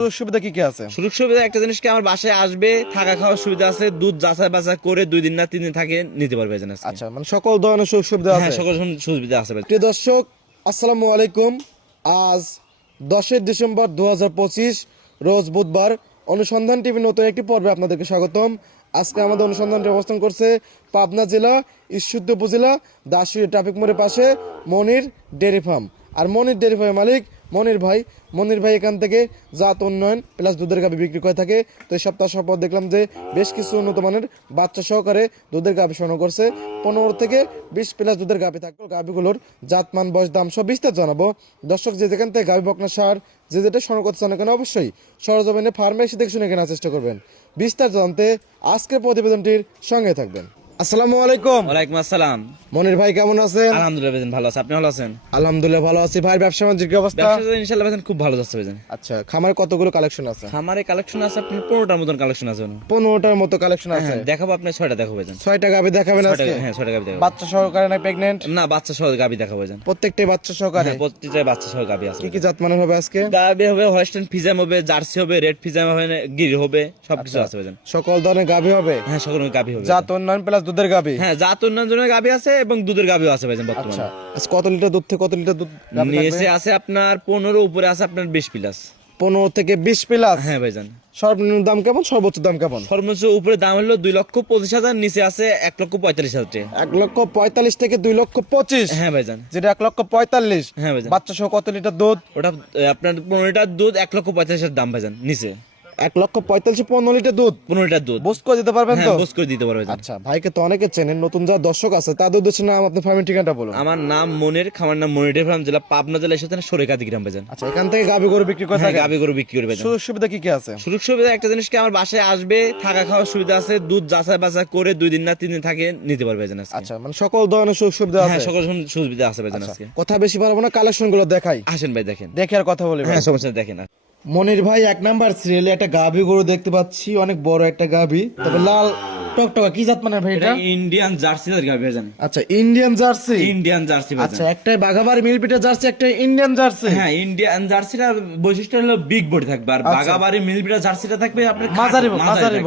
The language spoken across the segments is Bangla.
সুযোগ সুবিধা কি কি আছে? সুযোগ সুবিধা একটা জিনিস কি, আমার বাসায় আসবে, থাকা খাওয়ার সুবিধা আছে, দুধ যাচাই বাছাই করে 2 দিন না 3 দিন থাকে নিতে পারবে ভাইজান। আচ্ছা, মানে সকল ধরনের সুযোগ সুবিধা আছে। হ্যাঁ, সকল সুবিধা আছে ভাই। প্রিয় দর্শক, আসসালামু আলাইকুম। আজ 10 ডিসেম্বর 2025 রোজ বুধবার। অনুসন্ধান টিভি নতুন একটি পর্বে আপনাদেরকে স্বাগতম। আজকে আমাদের অনুসন্ধানটি অবস্থান করছে পাবনা জেলা ঈশ্বরদী উপজেলা দাসুরি ট্রাফিক মোড়ের পাশে মনির ডেয়ারি ফার্ম। আর মনির ডেয়ারি ফার্মের মালিক মনির ভাই এখান থেকে জাত উন্নয়ন প্লাস দুধের গাভী বিক্রি করে থাকে। তো এই সপ্তাহ পর দেখলাম যে বেশ কিছু উন্নত মানের বাচ্চা সহকারে দুধের গাভী সংগ্রহ করছে। 15 থেকে 20 প্লাস দুধের গাভী থাকবে। গাভীগুলোর জাতমান, বয়স, দাম সব বিস্তার জানাবো। দর্শক যে যেখান থেকে গাভী বকনা সার যে যেটা সংগ্রহ করতে চান কেন অবশ্যই সরজমিনে ফার্মে এসে দেখে শুনে কেনার চেষ্টা করবেন। বিস্তার জানতে আজকের প্রতিবেদনটির সঙ্গে থাকবেন। আসসালামু আলাইকুম। ওয়ালাইকুম আসসালাম। মনির ভাই কেমন আছেন? আলহামদুলিল্লাহ ভাইজান, ভালো আছে। আপনি ভালো আছেন? আলহামদুলিল্লাহ ভালো আছি ভাই। ব্যবসা বাণিজ্যের কি অবস্থা? ব্যবসা ইনশাআল্লাহ ভাইজান খুব ভালো যাচ্ছে ভাইজান। আচ্ছা, খামারে কতগুলো কালেকশন আছে? খামারে কালেকশন আছে আপনার 15টার মতন কালেকশন আছে। 15টার মতো কালেকশন আছে। হ্যাঁ, দেখাবো আপনি 6টা দেখাবো ভাইজান। 6টা গাভী দেখাবেন আজকে? হ্যাঁ, 6টা গাবি দেখাবো। বাচ্চা সহকারে না প্রেগন্যান্ট? না, বাচ্চা সহ গাবি দেখাবো ভাইজান। প্রত্যেকটাই বাচ্চা সহকারে? হ্যাঁ, প্রত্যেকটা বাচ্চা সহ গাবি আছে। কি কি জাত মানের হবে আজকে? গাবি হবে হলস্টাইন ফিজাম হবে, জার্সি হবে, রেড ফিজাম হবে, গির হবে, সবকিছু আছে ভাইজান। সকল ধরনের গাভী হবে? হ্যাঁ, সকল গাবি হবে। জাত উন্নয়ন প্লাস দুধের গাভী? হ্যাঁ, জাত উন্নয়নের গাবি আছে এবং দুধের গাবিও আছে ভাইজান বর্তমানে। আচ্ছা, আজ কত লিটার দুধ থেকে কত লিটার দুধ গাভী থাকবে? নিচে আছে আপনার 15, উপরে আছে আপনার 20 প্লাস। 15 থেকে 20 প্লাস? হ্যাঁ ভাইজান। সর্বনিম্ন দাম কেমন, সর্বোচ্চ দাম কেমন? সর্বোচ্চ উপরে দাম হলো 2,25,000, নিচে আছে 1,45,000। 1,45,000 থেকে 2,25,000? হ্যাঁ ভাইজান। যেটা 1,45,000? হ্যাঁ ভাইজান। বাচ্চা সহ কত লিটার দুধ? ওটা আপনার 15 লিটার দুধ 1,45,000 দাম ভাইজান। নিচে 1,45,000 15 লিটার দুধ? 15 লিটার দুধ। বুঝ করে দিতে পারবেন তো? হ্যাঁ, বুঝ করে দিতে পারবে ভাইজান। আচ্ছা, ভাইকে তো অনেকে চেনেন, নতুন যারা দর্শক আছে তাদের উদ্দেশ্যে নাম, আপনার ফার্মের ঠিকানাটা বলুন। আমার নাম মনির, খামার নাম মনির ডেয়ারি ফার্ম, জেলা পাবনা জেলা, এসে সরেকাদি গ্রাম ভাইজান। আচ্ছা, এখান থেকে গাভী গরু বিক্রি করে হ্যাঁ, থাকেন? গাবি গরু বিক্রি করে ভাইজান। সুযোগ সুবিধা কি কি আছে? সুযোগ সুবিধা একটা জিনিস কি, আমার বাসায় আসবে, থাকা খাওয়ার সুবিধা আছে, দুধ যাচাই বাছাই করে 2 দিন না 3 দিন থাকে নিতে পারবে ভাইজান আজকে। আচ্ছা, মানে সকল ধরনের সুযোগ সুবিধা হ্যাঁ, আছে? সকল সুবিধা আছে ভাইজান আজকে। কথা বেশি পারবো না, কালেকশন গুলো দেখাই। আসেন ভাই, দেখেন। দেখে আর কথা বলি ভাই। হ্যাঁ, সমস্যা নেই, দেখেন। মনির ভাই, 1 নাম্বার সিরিয়ালে একটা গাভী গরু দেখতে পাচ্ছি, অনেক বড় একটা গাভী, তবে লাল টকটকা। কি জাত মানে ভাই এটা? ইন্ডিয়ান জার্সি গাবি ভাইজান। আচ্ছা, ইন্ডিয়ান জার্সি? ইন্ডিয়ান জার্সি ভাইজান। আচ্ছা, একটাই বাঘাবাড়ি মিলপিটা জার্সি, একটা ইন্ডিয়ান জার্সি? হ্যাঁ, ইন্ডিয়ান জার্সিটা বৈশিষ্ট্য হলো বিগ বডি থাকবে, আর বাগাবাড়ি মিলবিটা জার্সিটা থাকবে আপনার মাঝারি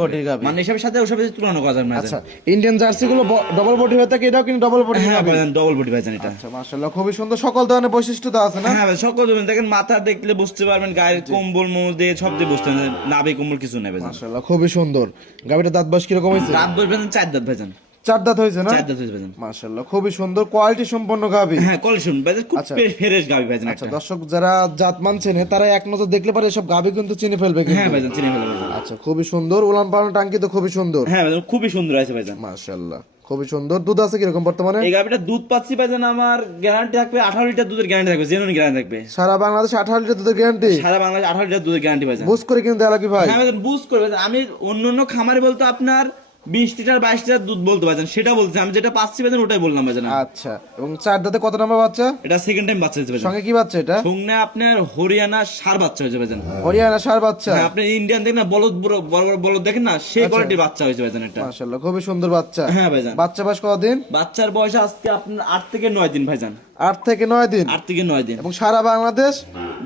বডি গাভী। মানে এসবের সাথে ওসব তুলনা করা যাবে না। আচ্ছা, ইন্ডিয়ান জার্সি গুলো ডবল বডি হয়ে থাকে, এটাও কিন্তু ডবল বডি? হ্যাঁ ভাইজান, ডবল বডি ভাইজান এটা। আচ্ছা, মাশাআল্লাহ, খুবই সুন্দর। সকল ধরনের বৈশিষ্ট্য তো আছে না? হ্যাঁ ভাই, সকল দেখেন, মাথা দেখলে বুঝতে পারবেন, গায়ের কম্বল মোজ দিয়ে সব দিয়ে বুঝতে পারবেন, নাভি কম্বল কিছু নেই ভাইজান। মাশাআল্লাহ, খুবই সুন্দর। গাভীটা দাঁত বয়স কিরকম হয়েছে? দাঁত বলবেন 4 দাঁত ভাইজান। 4 দাঁত হয়েছে না? 4 দাঁত হয়েছে ভাইজান। মাশাআল্লাহ, খুবই সুন্দর কোয়ালিটি সম্পন্ন গাভী। হ্যাঁ, কলিশন ভাইজান, খুব ফ্রেশ গাবি ভাইজান। আচ্ছা, দর্শক যারা জাত মানছেন তারা এক নজর দেখলে পারে এসব গাভী কিন্তু চিনে ফেলবে কিন্তু। হ্যাঁ ভাইজান, চিনে ফেলবে ভাইজান। আচ্ছা, খুবই সুন্দর। উলান পালান টাঙ্কি তো খুবই সুন্দর। হ্যাঁ ভাইজান, খুবই সুন্দর আছে ভাইজান। মাশাআল্লাহ, খুবই সুন্দর। দুধ আছে কিরকম বর্তমানে? এই গাবিটা দুধ পাচ্ছি ভাইজান, আমার গ্যারান্টি থাকবে 18 লিটার দুধের গ্যারান্টি থাকবে, জেনুইন গ্যারান্টি থাকবে। সারা বাংলাদেশে 18 লিটার দুধের গ্যারান্টি? সারা বাংলাদেশ 18 লিটার দুধের গ্যারান্টি ভাইজান। বুঝ করে কিনতে হবে কি ভাই? হ্যাঁ ভাইজান, বুঝ করবে। আমি অন্য খামারে বলতো আপনার 20 লিটার 22 লিটার দুধ বলতে ভাইজান, সেটা বলছি। আমি যেটা পাচ্ছি ভাইজান ওটাই বললাম ভাইজান। আচ্ছা, এবং 4 দাঁতে কত নাম্বার বাচ্চা? এটা সেকেন্ড টাইম বাচ্চা দিতে ভাইজান। সঙ্গে কি বাচ্চা এটা? সঙ্গে আপনার হরিয়ানা ষাঁড় বাচ্চা হয়েছে ভাইজান। হরিয়ানা ষাঁড় বাচ্চা? হ্যাঁ, আপনি ইন্ডিয়ান দেখেন না, বলদ বড় বড় বলদ দেখেন না, সেই কোয়ালিটির বাচ্চা হয়েছে ভাইজান এটা। মাশাআল্লাহ, খুবই সুন্দর বাচ্চা। হ্যাঁ ভাইজান। বাচ্চা বয়স কতদিন? বাচ্চার বয়স আজকে আপনার 8 থেকে 9 দিন ভাইজান। 8 থেকে 9 দিন? 8 থেকে 9 দিন। এবং সারা বাংলাদেশ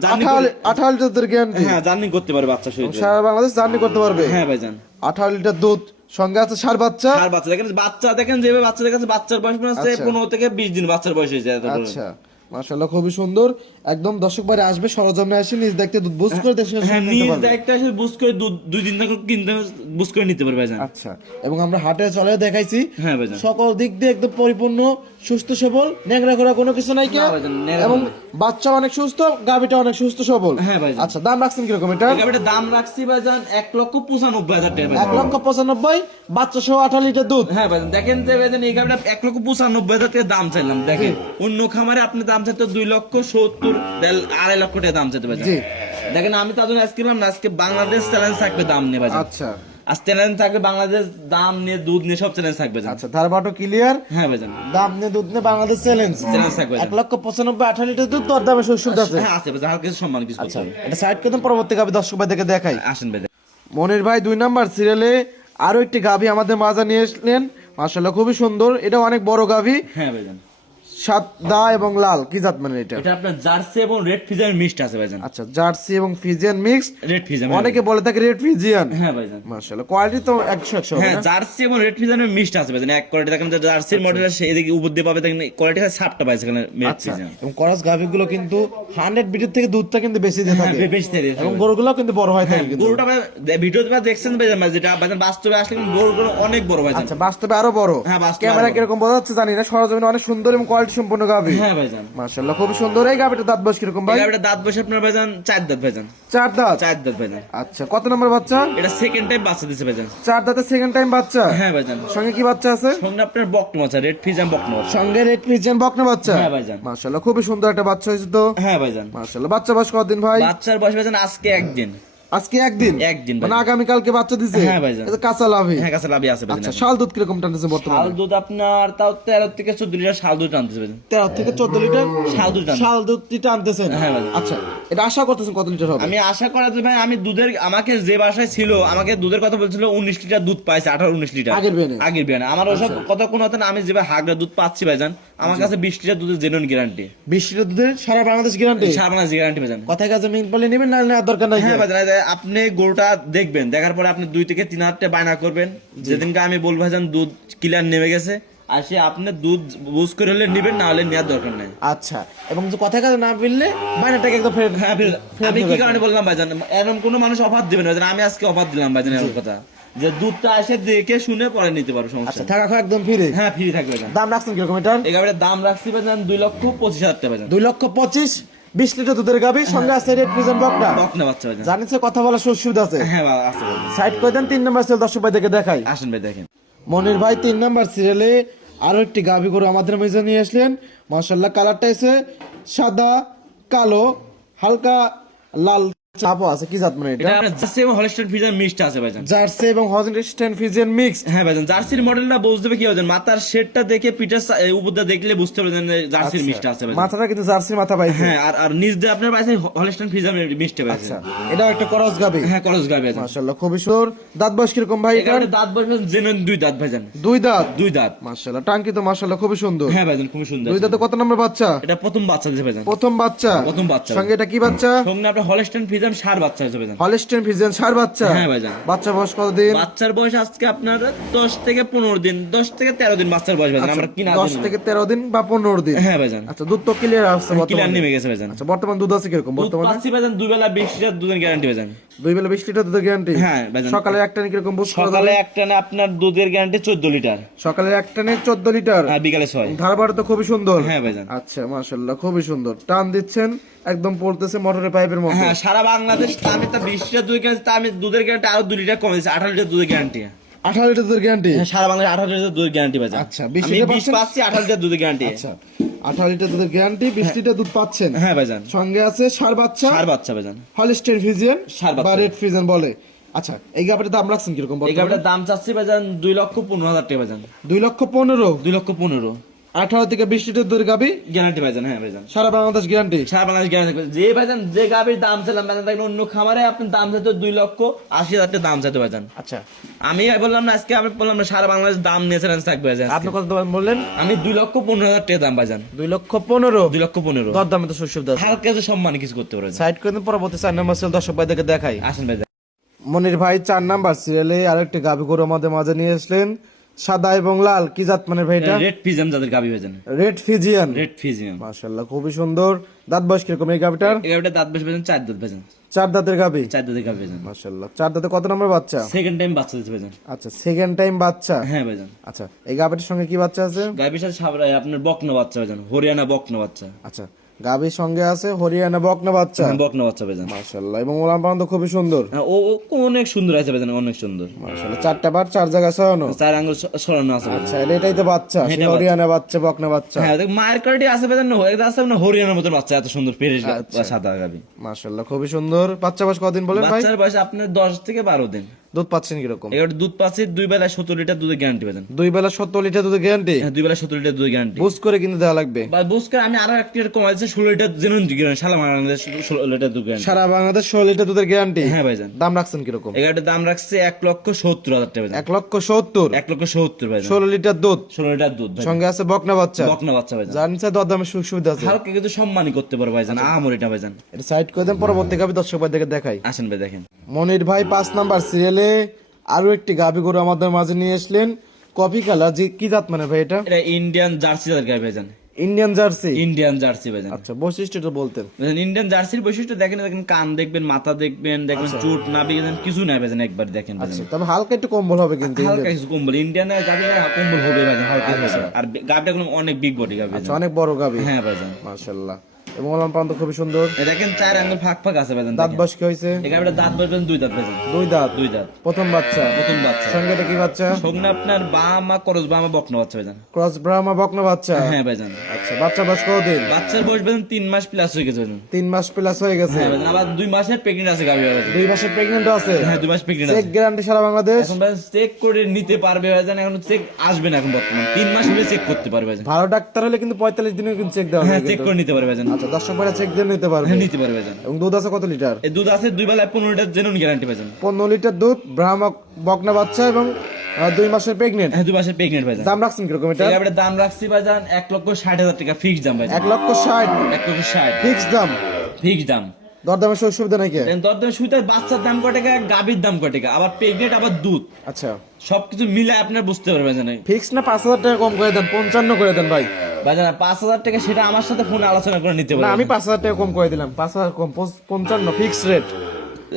জার্নি 18 লিটার দুধের গ্যারান্টি? হ্যাঁ, জার্নি করতে পারে বাচ্চা সহিত। সারা বাংলাদেশ জার্নি করতে পারবে? হ্যাঁ ভাইজান। 18 লিটার দুধ, সঙ্গে আছে ষাঁড় বাচ্চা? ষাঁড় বাচ্চা দেখেন, বাচ্চা দেখেন যেভাবে বাচ্চা দেখেন, বাচ্চার বয়স মনে হচ্ছে 15 থেকে 20 দিন বাচ্চার বয়স হয়েছে। আচ্ছা, মাশাআল্লাহ, খুবই সুন্দর। একদম দর্শক বাইরে আসবে, সরজমিনে আসে নিজ দেখতে দুধ বুঝ করে দেখে হ্যাঁ, নিতে নিজ পারবে। একটা এসে বুঝ করে 2 দিন থেকে কিনতে বুঝ করে নিতে পারবে ভাইজান। আচ্ছা, এবং আমরা হাটে চলে দেখাইছি, হ্যাঁ ভাইজান। সকল দিক দিয়ে একদম পরিপূর্ণ, সুস্থ সবল, ন্যাংরা করা কোনো কিছু নাই কি? না ভাইজান, ন্যাংরা এবং কোনো বাচ্চা অনেক সুস্থ, গাভীটা অনেক সুস্থ সবল। হ্যাঁ ভাইজান। আচ্ছা, দাম রাখছেন কিরকম এটা? এই গাবিটার দাম রাখছি ভাইজান 1,95,000 টাকা ভাইজান। 1,95,000, বাচ্চা সহ 18 লিটার দুধ? হ্যাঁ ভাইজান, দেখেন যে ভাইজান এই গাবিটা 1,95,000 টাকা দাম চাইলাম। দেখেন অন্য খামারে আপনি দাম চাইতে 2,70,000, 2.5 লক্ষ টাকা দাম চাইতে ভাইজান। জি। দেখেন আমি তার জন্য আজকে বললাম না, আজকে বাংলাদেশ চ্যালেঞ্জ থাকবে দাম নিয়ে ভাইজান। আচ্ছা, আজ চ্যালেঞ্জ থাকবে বাংলাদেশ, দাম নিয়ে দুধ নিয়ে সব চ্যালেঞ্জ থাকবে ভাইজান। আচ্ছা, ধারবাটো ক্লিয়ার। হ্যাঁ ভাইজান, দাম নিয়ে দুধ নিয়ে বাংলাদেশ চ্যালেঞ্জ থাকবে। 1,95,000, 18 লিটার দুধ, তোর দামে সুবিধা আছে? হ্যাঁ আছে ভাইজান, হালকা কিছু সম্মান কিছু আচ্ছা, করতে হবে। এটা সাইড করে পরবর্তী গাভী দর্শক ভাই দেখে দেখাই। আসেন ভাইজান। মনির ভাই 2 নাম্বার সিরিয়ালে আরো একটি গাভী আমাদের মাঝে নিয়ে এসলেন। মাশাআল্লাহ, খুবই সুন্দর। এটা অনেক বড় গাভী, হ্যাঁ ভাইজান। সাদা এবং লাল কি জাত মানে এটা? এটা আপনার জার্সি এবং রেড ফিজিয়ান মিক্সড আছে ভাইজান। আচ্ছা, জার্সি এবং ফিজিয়ান মিক্সড। রেড ফিজিয়ান অনেকে বলে থাকে রেড ফিজিয়ান। হ্যাঁ ভাইজান। মাশাআল্লাহ, কোয়ালিটি তো 100 হ্যাঁ, হবে না? জার্সি এবং রেড ফিজিয়ানের মিক্সড আছে ভাইজান। এক কোয়ালিটি দেখেন যে জার্সির মডেল আছে, এদিকে উপর দিয়ে পাবে দেখেন কোয়ালিটি সাপটা পাইছে এখানে রেড আচ্ছা, ফিজিয়ান। এবং ক্রস গাভীগুলো কিন্তু 100 বিটের থেকে দুধটা কিন্তু বেশি দিয়ে থাকে হ্যাঁ, বেশি দেরি এবং গরুগুলো কিন্তু বড় হয় থাকে কিন্তু। গরুটা ভিডিওতে দেখছেন ভাইজান, যেটা ভাইজান বাস্তবে আসলে কিন্তু গরুগুলো অনেক বড় ভাইজান। আচ্ছা, বাস্তবে আরো বড়। হ্যাঁ, বাস্তবে ক্যামেরা আরো বড়। কিরকম বোঝা যাচ্ছে জানি না, সরজমিনে অনেক সুন্দর এবং কোয়ালিটি সম্পন্ন গাভী। হ্যাঁ ভাইজান। মাশাআল্লাহ, খুব সুন্দর। এই গাভীটা দাঁত বয়স কিরকম ভাই? এটা দাঁত বসে আপনার ভাইজান 4 দাঁত ভাইজান। 4 দাঁত। 4 দাঁত ভাইজান। আচ্ছা, কত নম্বর বাচ্চা? এটা সেকেন্ড টাইম বাচ্চা দিছে ভাইজান। 4 দাঁতের সেকেন্ড টাইম বাচ্চা। হ্যাঁ ভাইজান। সঙ্গে কি বাচ্চা আছে? সঙ্গে আপনার বকনা বাচ্চা, রেড ফিজিয়ান বকনা বাচ্চা। সঙ্গে রেড ফিজিয়ান বকনা বাচ্চা। হ্যাঁ ভাইজান। মাশাআল্লাহ, খুবই সুন্দর একটা বাচ্চা হয়েছে তো। হ্যাঁ ভাইজান। মাশাআল্লাহ, বাচ্চা বয়স কতদিন ভাই? বাচ্চার বয়স ভাইজান আজকে একদিন। আজকে একদিন। একদিন মানে ভাইজান। আগামী কালকে বাচ্চা দিছে। হ্যাঁ ভাইজান। এটা কাঁচা লাভই। হ্যাঁ, কাছে লাভই আছে ভাইজান। আচ্ছা, শাল দুধ কিরকম টানতেছে শাল বর্তমানে? দুধ আপনার তাও 13 থেকে 14 লিটার শাল দুধ টানতেছে ভাইজান। 13 থেকে 14 লিটার শাল দুধ টানতেছে। শাল দুধ টানতেছেন। হ্যাঁ ভাইজান। আচ্ছা, এটা আশা করতেছেন কত লিটার হবে? আমি আশা করা যে ভাই, আমি দুধের আমাকে যে বাসায় ছিল আমাকে দুধের কথা বলছিল 19 লিটার দুধ পাইছে, 18-19 লিটার আগের বিয়ানে? আগের বিয়ানে। আমার ওসব কথা কোনো হতো না, আমি যেভাবে হাগড়া দুধ পাচ্ছি ভাইজান, আমার কাছে 20 লিটার দুধের জেনুইন গ্যারান্টি। 20 লিটার দুধের সারা বাংলাদেশ গ্যারান্টি। সারা বাংলাদেশ গ্যারান্টি ভাইজান। কথায় কাজে মিল বলে নেবেন, না নেওয়ার দরকার নাই। হ্যাঁ ভাইজান, আপনি গরুটা দেখবেন, দেখার পরে আপনি 2 থেকে 3 হাজার টাকা বায়না করবেন। যেদিনকে আমি বলবো ভাইজান দুধ ক্লিয়ার নেমে গেছে, আসে আপনি দুধ বুঝ করে হলে নিবেন, না হলে নেওয়ার দরকার নাই। আচ্ছা, এবং যে কথায় কাজে না মিললে বাইনাটাকে একদম ফেরত। হ্যাঁ, আমি কি কারণে বললাম ভাইজান, এরকম কোনো মানুষ অফার দিবেন ভাইজান। আমি আজকে অফার দিলাম ভাইজান, এরকম কথা যে দুধটা এসে দেখে শুনে পরে নিতে পারো, সমস্যা আচ্ছা, নেই। থাকা খাওয়া একদম ফ্রি। হ্যাঁ, ফ্রি থাকবে ভাইজান। দাম রাখছেন কিরকম এটার? এই গাড়ির দাম রাখছি ভাইজান 2,25,000 টাকা ভাইজান। 2,25,000। 20 লিটার দুধের গাভী, সঙ্গে আছে রেড ফিজিয়ান বকনা। বকনা বাচ্চা ভাইজান। জানিস কথা বলার সুবিধা আছে। হ্যাঁ আছে ভাইজান। সাইড করে দেন, 3 নাম্বার সেল দর্শক ভাই দেখে দেখাই। আসেন ভাই দেখেন। মনির ভাই 3 নাম্বার সিরিয়ালে আরো একটি গাভী গরু আমাদের মাঝে নিয়ে আসলেন। মাশাআল্লাহ, কালারটা এসে সাদা কালো হালকা লাল চাপও আছে। কি জাত মানে এটা? এটা জার্সি এবং হলস্টাইন ফ্রিজিয়ান মিক্সড আছে ভাইজান। জার্সি এবং হলস্টাইন ফ্রিজিয়ান মিক্স। হ্যাঁ ভাইজান, জার্সির মডেলটা বুঝতে হবে কি ভাইজান, মাথার শেডটা দেখে পিটার উপরটা দেখলে বুঝতে পারবেন যে জার্সির মিক্সড আছে ভাইজান। মাথাটা কিন্তু জার্সির মাথা পাইছে। হ্যাঁ, আর নিচ দিয়ে আপনার পাশে হলস্টাইন ফ্রিজিয়ান মিক্সড আছে। আচ্ছা, এটা একটা ক্রস গাভী। হ্যাঁ, করস গাবি আছে। মাশাআল্লাহ, খুবই সুন্দর। দাঁত বয়স কিরকম ভাই এটা এটার? দাঁত বসবেন জেনুইন 2 দাঁত ভাইজান। 2 দাঁত। 2 দাঁত। মাশাআল্লাহ, টাঙ্কি তো মাশাআল্লাহ খুবই সুন্দর। হ্যাঁ ভাইজান, খুব সুন্দর। 2 দাঁতে কত নম্বর বাচ্চা? এটা প্রথম বাচ্চা দিয়েছে ভাইজান। প্রথম বাচ্চা। প্রথম বাচ্চা। সঙ্গে এটা কি বাচ্চা? সঙ্গে আপনার হলস্টাইন ফ্রিজিয়ান 60 বাচ্চা আছে ভাইজান। হলস্টাইন ফ্রিজিয়ান 60 বাচ্চা। হ্যাঁ ভাইজান। বাচ্চা বয়স কতদিন? বাচ্চার বয়স আজকে আপনার 10 থেকে 15 দিন, 10 থেকে 13 দিন বাচ্চার বয়স ভাইজান। আমরা কিনা 10 থেকে 13 দিন বা 15 দিন। হ্যাঁ ভাইজান। আচ্ছা, দুধ তো ক্লিয়ার আসছে ক্লিয়ার বর্তমানে। নেমে গেছে ভাইজান। আচ্ছা, বর্তমান দুধ আছে কিরকম দুধ বর্তমানে? পাচ্ছি ভাইজান 2 বেলা 20 লিটার দুধের গ্যারান্টি ভাইজান। 2 বেলা 20 লিটার দুধের গ্যারান্টি। হ্যাঁ ভাইজান। সকালে একটা নে কিরকম বুঝ করা সকালে যাবে? একটানে আপনার দুধের গ্যারান্টি 14 লিটার। সকালে একটা নে 14 লিটার। হ্যাঁ, বিকালে 6। ধারবার তো খুবই সুন্দর। হ্যাঁ ভাইজান। আচ্ছা, মাশাআল্লাহ, খুবই সুন্দর। টান দিচ্ছেন একদম পড়তেছে মোটরের পাইপের মতো। হ্যাঁ, সারা বাংলাদেশ আমি তা 20 লিটার দুধ গ্যারান্টি, তা আমি দুধের গ্যারান্টি আরো 2 লিটার কমে দিয়েছি, 18 লিটার দুধের গ্যারান্টি। 18 লিটার দুধের গ্যারান্টি। হ্যাঁ, সারা বাংলাদেশ 18 লিটার দুধের গ্যারান্টি ভাইজান। আচ্ছা, 20 আমি লিটার 20 পাচ্ছি, 18 লিটার দুধের গ্যারান্টি। আচ্ছা, 18 লিটার দুধের গ্যারান্টি, 20 লিটার দুধ পাচ্ছেন। হ্যাঁ ভাইজান। সঙ্গে আছে ষাঁড় বাচ্চা। 60 বাচ্চা ভাইজান। হলস্টাইন ফ্রিজিয়ান ষাঁড় বাচ্চা। বা রেড ফ্রিজিয়ান বলে। আচ্ছা, এই গাভীটার দাম রাখছেন কিরকম এই বর্তমানে? গাড়িটার দাম চাচ্ছি ভাইজান 2,15,000 টাকা ভাইজান। 2,15,000। 2,15,000 18 থেকে 20 লিটার দুধের গাভী, গ্যারান্টি ভাইজান। হ্যাঁ ভাইজান, সারা বাংলাদেশ গ্যারান্টি। সারা বাংলাদেশ গ্যারান্টি। যে ভাইজান যে গাভীর দাম চাইলাম ভাইজান, দেখেন অন্য খামারে আপনি দাম চাইতে 2,80,000 টাকা দাম চাইতে ভাইজান। আচ্ছা, আমি বললাম না, আজকে আমি বললাম না, সারা বাংলাদেশ দাম নিয়ে চ্যালেঞ্জ থাকবে ভাইজান। আপনি কত দাম বললেন? আমি 2,15,000 টাকা দাম ভাইজান। 2,15,000। 2,15,000 দর দামে তো সুবিধা আছে। হালকা যে সম্মান কিছু করতে পারে। সাইড করে দিন, পরবর্তী 4 নাম্বার সেল দর্শক ভাই দেখে দেখাই। আসেন ভাইজান। মনির ভাই 4 নাম্বার সিরিয়ালে আরেকটি গাভী গরু আমাদের মাঝে নিয়ে আসলেন। সাদা এবং লাল। কি জাত মানে ভাই এটা? রেড ফিজিয়াম যাদের গাভী ভাইজান। Red Friesian. রেড ফিজিয়াম। মাশাআল্লাহ, খুবই সুন্দর। দাঁত বয়স কিরকম এই গাভীটার? এই গাভীটার দাঁত বেশ ভাইজান 4 দাঁত ভাইজান। 4 দাঁতের গাভী। 4 দাঁতের গাভী ভাইজান। মাশাআল্লাহ, 4 দাঁতে কত নম্বর বাচ্চা? সেকেন্ড টাইম বাচ্চা দিতে ভাইজান। আচ্ছা, সেকেন্ড টাইম বাচ্চা। হ্যাঁ ভাইজান। আচ্ছা, এই গাভীটির সঙ্গে কি বাচ্চা আছে? গাভীর সাথে আপনার বকনা বাচ্চা ভাইজান, হরিয়ানা বকনা বাচ্চা। আচ্ছা, গাভীর সঙ্গে আছে হরিয়ানা বকনা বাচ্চা। হ্যাঁ, বকনা বাচ্চা ভাইজান। মাশাআল্লাহ, এবং ওলান পালান তো খুবই সুন্দর। হ্যাঁ, ও অনেক সুন্দর আছে ভাইজান, অনেক সুন্দর। মাশাআল্লাহ, 4টা বার 4 জায়গায় ছড়ানো। 4 আঙ্গুল সরানো আছে ভাইজান। আচ্ছা, এটাই তো বাচ্চা, এটা হরিয়ানা বাচ্চা, বকনা বাচ্চা। হ্যাঁ, দেখ মায়ের কোয়ালিটি আছে ভাইজান, এটা আছে না হরিয়ানার মতো বাচ্চা, এত সুন্দর পেরেশ আচ্ছা। সাদা গাভী। মাশাআল্লাহ, খুবই সুন্দর। বাচ্চা বয়স কতদিন বলেন ভাই? বাচ্চার বয়স আপনার 10 থেকে 12 দিন। দুধ পাচ্ছেন কিরকম? এবার দুধ পাচ্ছি 2 বেলা 17 লিটার দুধের গ্যারান্টি পাবেন। 2 বেলা 17 লিটার দুধের গ্যারান্টি? হ্যাঁ 2 বেলা 17 লিটার দুধের গ্যারান্টি। বুঝ করে কিন্তু দেওয়া লাগবে। বা বুঝ করে আমি আরো একটা রেট কমাইছি 16 লিটার জেনুইন গ্যারান্টি, সারা বাংলাদেশ 16 লিটার দুধ গ্যারান্টি। সারা বাংলাদেশ 16 লিটার দুধের গ্যারান্টি? হ্যাঁ ভাইজান। দাম রাখছেন কিরকম? এটার দাম রাখছে 1,70,000 টাকা ভাইজান। 1,70,000? 1,70,000 ভাইজান। 16 লিটার দুধ, 16 লিটার দুধ ভাইজান। সঙ্গে আছে বকনা বাচ্চা? বকনা বাচ্চা ভাইজান। যার নিচে দরদামের সুযোগ সুবিধা আছে? হালকা কিন্তু সম্মানই করতে পারো ভাইজান, আমরিটা ভাইজান। এটা সাইড করে দেন, পরবর্তী গাবি দর্শক ভাই দেখে দেখাই। আসেন ভাই দেখেন। মনির ভাই 5 নাম্বার সিরিয়ালে আরো একটি গাবি গরু আমাদের মাঝে নিয়ে আসলেন, কফি কালার। যে কি জাত মানে ভাই এটা? এটা ইন্ডিয়ান জার্সি জাতের গাই ভাইজান। Indian jersey? ইন্ডিয়ান জার্সি ভাইজান। আচ্ছা, বৈশিষ্ট্যটা বলতেন। ইন্ডিয়ান জার্সির বৈশিষ্ট্য দেখেন, দেখেন কান দেখবেন, মাথা দেখবেন, দেখবেন চুট নাভি কিছু নাই ভাইজান, একবার দেখেন আচ্ছা, ভাইজান। তবে হালকা একটু কম্বল হবে কিন্তু। হালকা কিছু কম্বল, ইন্ডিয়ানের গাবি কম্বল হবে ভাইজান, হালকা কিছু। আর গাবিটা কোনো অনেক বিগ বডি গাবি আচ্ছা, অনেক বড় গাবি। হ্যাঁ ভাইজান। মাশাআল্লাহ, এবং ওলান প্রান্ত খুবই সুন্দর। দেখেন 4 আঙ্গুল ফাঁক ফাঁক আছে ভাইজান। দাঁত বয়স কি হয়েছে? এই গাবিটা দাঁত বসবেন 2 দাঁত ভাইজান। 2 দাঁত? 2 দাঁত। প্রথম বাচ্চা? প্রথম বাচ্চা। সঙ্গে এটা কি বাচ্চা? সঙ্গে আপনার বামা করজ বামা বকনা বাচ্চা ভাইজান। ক্রস ব্রাহ্মা বকনা বাচ্চা? হ্যাঁ ভাইজান। আচ্ছা, বাচ্চা বয়স কতদিন? বাচ্চার বয়স ভাইজান 3 মাস প্লাস হয়ে গেছে ভাইজান। 3 মাস প্লাস হয়ে গেছে? হ্যাঁ ভাইজান। আবার 2 মাসের প্রেগন্যান্ট আছে গাবি ভাইজান। 2 মাসের প্রেগন্যান্ট আছে? হ্যাঁ 2 মাস প্রেগন্যান্ট চেক আছে। গ্যারান্টি সারা বাংলাদেশ? এখন ভাই চেক করে নিতে পারবে ভাইজান, এখন চেক আসবে না এখন বর্তমান 3 মাস হলে চেক করতে পারবে ভাইজান। ভালো ডাক্তার হলে কিন্তু 45 দিনে কিন্তু চেক দেওয়া হ্যাঁ হবে চেক কিন্তু। করে নিতে পারবে ভাইজান। আচ্ছা, দর্শক ভাইরা চেক দিয়ে নিতে পারবে? হ্যাঁ নিতে পারবে ভাইজান। এবং দুধ আছে কত লিটার? এই দুধ আছে 2 বেলায় 15 লিটার জেনুইন গ্যারান্টি ভাইজান। 15 লিটার দুধ, ব্রাহ্মা বকনা বাচ্চা এবং 2 মাসের প্রেগনেন্ট। হ্যাঁ 2 মাসের প্রেগন্যান্ট ভাইজান। দাম রাখছেন কিরকম এটা? এই গাবিটার দাম রাখছি ভাইজান 1,60,000 টাকা ফিক্স দাম ভাইজান। 1,60,000? 1,60,000 ফিক্স দাম? ফিক্স দাম। দরদামের সুযোগ সুবিধা নাই কি? দরদাম সুবিধা, বাচ্চার দাম কত টাকা, গাবির দাম কত টাকা, আবার প্রেগনেন্ট, আবার দুধ, আচ্ছা, সবকিছু মিলে আপনার বুঝতে পারবেন জানেন ফিক্স না 5,000 টাকা কম করে দেন, 55 করে দেন ভাই। ভাইজান। 5,000 টাকা সেটা আমার সাথে ফোনে আলোচনা করে নিতে না, পারবেন। আমি 5,000 টাকা কম করে দিলাম, 5,000 কম, 55 ফিক্স রেট।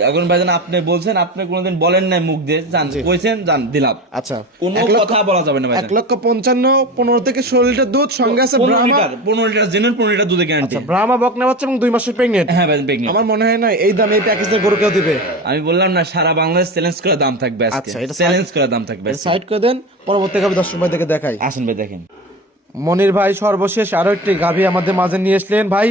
এখন ভাইজান আপনি বলছেন, আপনি কোনোদিন বলেন নাই মুখ দিয়ে, জান কইছেন, জান দিলাম। আচ্ছা, কোনো কথা বলা যাবে না ভাইজান। 1,55,000, 15 থেকে 16 লিটার দুধ, সঙ্গে আছে 15 Brahma. Litre, 15 litre genuine, 15 litre দুধের গ্যারান্টি। আচ্ছা, ব্রাহ্মা বকনা বাচ্চা এবং 2 মাসের প্রেগনেন্ট? হ্যাঁ ভাইজান প্রেগনেন্ট। আমার মনে হয় না এই দাম এই প্যাকেজের গরু কেউ দিবে। আমি বললাম না, সারা বাংলাদেশ চ্যালেঞ্জ করে দাম থাকবে আজকে। আচ্ছা, এটা চ্যালেঞ্জ করে দাম থাকবে আজকে। সাইড করে দেন, পরবর্তী গাভি দর্শক ভাই দেখে দেখাই। আসেন ভাই দেখেন। মনির ভাই সর্বশেষ আরো একটি গাভি আমাদের মাঝে নিয়ে আসলেন ভাই,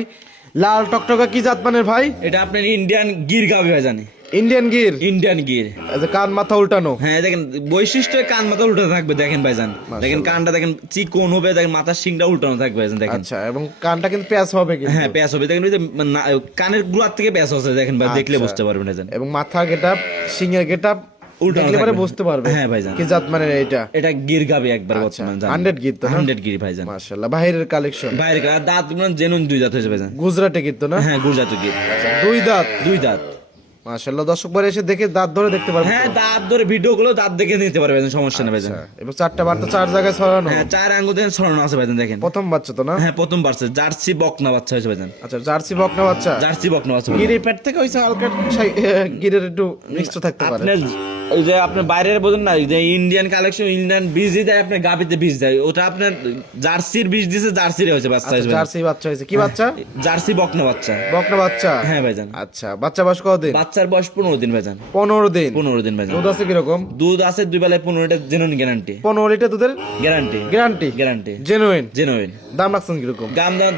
লাল টকটকা কি জাত মানের ভাই? এটা আপনার ইন্ডিয়ান গির গাবি ভাইজান। ইন্ডিয়ান গির? ইন্ডিয়ান গির। আচ্ছা, কান মাথা উল্টানো? হ্যাঁ দেখেন বৈশিষ্ট্য, কান মাথা উল্টানো থাকবে দেখেন ভাইজান। দেখেন কানটা দেখেন চিকন হবে, দেখেন মাথার শিংটা উল্টানো থাকবে ভাইজান দেখেন। আচ্ছা, এবং কানটা কিন্তু প্যাচ হবে কিন্তু? হ্যাঁ প্যাচ হবে, দেখেন ওই যে কানের গুড়ার থেকে প্যাচ হচ্ছে দেখেন ভাই, দেখলে আচ্ছা। বুঝতে পারবেন ভাইজান। এবং মাথা গেটআপ, সিংয়ের গেটআপ উল্টানো দেখলে পরে থাকবে। বুঝতে পারবে হ্যাঁ ভাইজান। কি জাত মানে এটা? এটা গির গাবি একবার আচ্ছা, বর্তমান জানেন। 100 গির তো না? 100 গির ভাইজান। মাশাআল্লাহ, বাইরের কালেকশন। বাইরে দাঁত জেনুইন 2 দাঁত হয়েছে ভাইজান। গুজরাটে গির তো না? হ্যাঁ গুজরাটি গির। 2 দাঁত? 2 দাঁত। মাশাআল্লাহ, দর্শক ভাই এসে দেখে দাঁত ধরে দেখতে পারবে? হ্যাঁ দাঁত ধরে ভিডিও গুলো দাঁত দেখে নিতে পারবে ভাইজান, সমস্যা নেই ভাইজান। আচ্ছা, এবং 4টা বার্তা 4 জায়গায় ছড়ানো? হ্যাঁ 4 আঙ্গুল দেখেন ছড়ানো আছে ভাইজান দেখেন। প্রথম বাচ্চা তো না? হ্যাঁ প্রথম বাচ্চা, জার্সি বকনা বাচ্চা হয়েছে ভাইজান। আচ্ছা, জার্সি বকনা বাচ্চা? জার্সি বকনা বাচ্চা। গিরের পেট থেকে হইছে হালকা গিরের একটু মিক্সড থাকতে পারে। আপনার ওই যে আপনার বাইরের বোঝেন না, যে ইন্ডিয়ান কালেকশন, ইন্ডিয়ান বীজ দেয় আপনার গাবিতে বীজ দেয়, ওটা আপনার জার্সির বীজ দিছে, জার্সির হয়েছে বাচ্চা আচ্ছা, হয়েছে। জার্সি বাচ্চা হয়েছে। কি বাচ্চা? জার্সি বকনা বাচ্চা। বকনা বাচ্চা? হ্যাঁ ভাইজান। আচ্ছা, বাচ্চা বয়স কতদিন? বাচ্চার বয়স 15 দিন ভাইজান। 15 দিন? 15 দিন ভাইজান। দুধ আছে কিরকম? দুধ আছে 2 বেলায় 15 লিটার জেনুইন গ্যারান্টি। 15 লিটার দুধের guarantee. Guarantee? Guarantee genuine? Genuine. দাম রাখছেন কিরকম?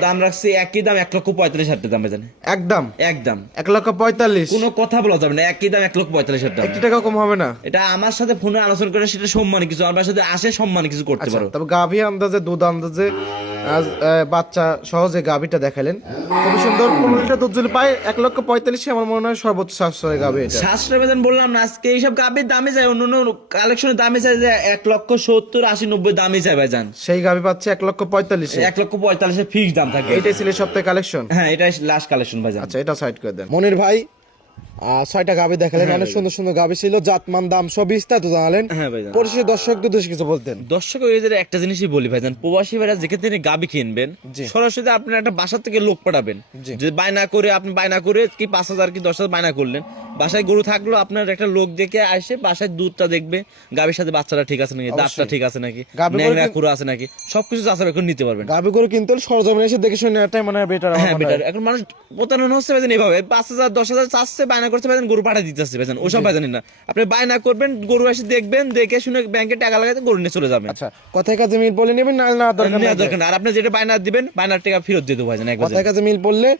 দাম রাখছি একই দাম 1,45,000 দাম ভাইজান। একদম? একদম 1,45,000? কোনো কথা বলা যাবে না, একই দাম 1,45,000 টাকা। 1 টাকা কম হবে না? এটা আমার সাথে ফোনে আলোচনা করে সেটা সম্মান কিছু, আমার সাথে আসে সম্মান কিছু করতে আচ্ছা, পারো। তবে গাভী আন্দাজে, দুধ আন্দাজে, বাচ্চা সহজে গাভীটা দেখালেন, খুব সুন্দর। 15 লিটার দুধ যদি পায় 1,45,000, আমার মনে হয় সর্বোচ্চ সাশ্রয় গাভী এটা। সাশ্রয় বেতন বললাম না, আজকে এইসব গাবির দামে যায়, অন্য অন্য কালেকশনের দামে যায় যে 1,70,000, 80, 90 দামে যায় ভাইজান। সেই গাভী পাচ্ছে 1,45,000? 1,45,000 ফিক্স দাম থাকে। এইটাই ছিল সপ্তাহে কালেকশন? হ্যাঁ এটাই লাস্ট কালেকশন ভাইজান। আচ্ছা, এটা সাইড করে দেন। মনির ভাই 6টা গাভী দেখালেন, অনেক সুন্দর সুন্দর গাভী ছিল, জাতমান দাম সব বিস্তারিত জানালেন। হ্যাঁ ভাইজান। পরিশেষে দর্শকদের উদ্দেশ্যে কিছু বলতেন? দর্শক এদের একটা জিনিসই বলি ভাইজান, প্রবাসী ভাইরা যেখানে গাবি কিনবেন, জি। সরাসরি আপনার একটা বাসা থেকে লোক পাঠাবেন, জি। যে বায়না করে, আপনি বায়না করে কি 5,000 কি 10,000 বায়না করলেন, বাসায় গরু থাকলো, আপনার একটা লোক দেখে আসে বাসায় দুধটা দেখবে, গাবির সাথে বাচ্চাটা ঠিক আছে নাকি, দাঁতটা ঠিক আছে নাকি, গাভী গরু ন্যাংরা খুঁড়ো আছে নাকি, সবকিছু যাচাই করে নিতে পারবেন। গাভী গরু কিনতে হলে সরজমিনে এসে দেখে শুনে নেওয়াটাই মনে হয় বেটার। হ্যাঁ বেটার। এখন মানুষ প্রতারণা হচ্ছে ভাইজান এইভাবে, 5,000 10,000 চাচ্ছে, বায়না বায়না করতে পারেন গরু পাঠা দিতেছে ভাইজান, ওসব ভাইজানি না। আপনি বায়না করবেন, গরু এসে দেখবেন, দেখে শুনে ব্যাংকে টাকা লাগাতে গরু নিয়ে চলে যাবেন। আচ্ছা, কথায় কাজে মিল বলে নেবেন, না না দরকার নেওয়ার নেই। দরকার না। আর আপনি যেটা বায়না দিবেন, বায়নার টাকা ফেরত দিয়ে দেবো ভাইজান একবার। কথায় কাজে মিল বললে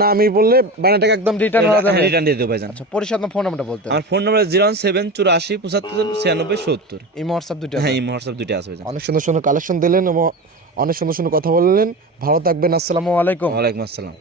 না আমি বললে বায়না টাকা একদম রিটার্ন হওয়া যাবে। রিটার্ন দিয়ে দেবো ভাইজান। আচ্ছা, পরিষদ ফোন নাম্বারটা বলতে। আমার ফোন নাম্বার 01784759670। এই হোয়াটসঅ্যাপ দুটো হ্যাঁ, এই হোয়াটসঅ্যাপ দুটো আছে ভাইজান। অনেক সুন্দর সুন্দর কালেকশন দিলেন এবং অনেক সুন্দর সুন্দর কথা বললেন। ভালো থাকবেন, আসসালামু আলাইকুম। ওয়ালাইকুম আসসালাম।